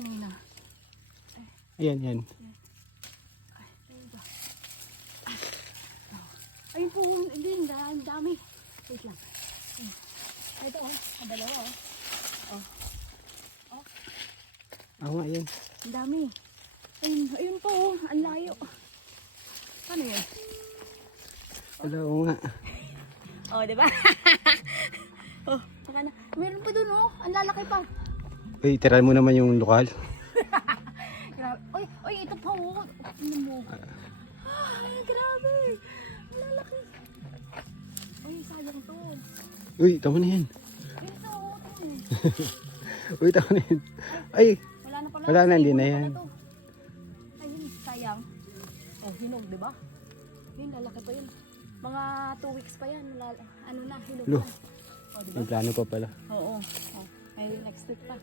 kanina. Ayan, yan. Ayun po, hindi, ang dami. Wait lang. Ito ang dalawa Oo nga, yan. Ang dami. Ayun po, ang layo. Ano yun? Wala, oo nga. Diba? Saka na. Meron pa dun ang lalaki pa. Uy, tirahan mo naman yung lokal. Oy, ito pa Ano mo? Grabe. Ang lalaki. Sayang to. Uy, tama na yan. Ito. Uy, tama na yan. Ay, Wala na pala. wala na, hindi na Pala yan. to. Ayun, sayang. Hinog, di ba? Yun, lalaki pa yun. Mga 2 weeks pa yan. Ano na, hinog Lo. na. Diba? May plano pa pala. Oo. Ay, next week pa.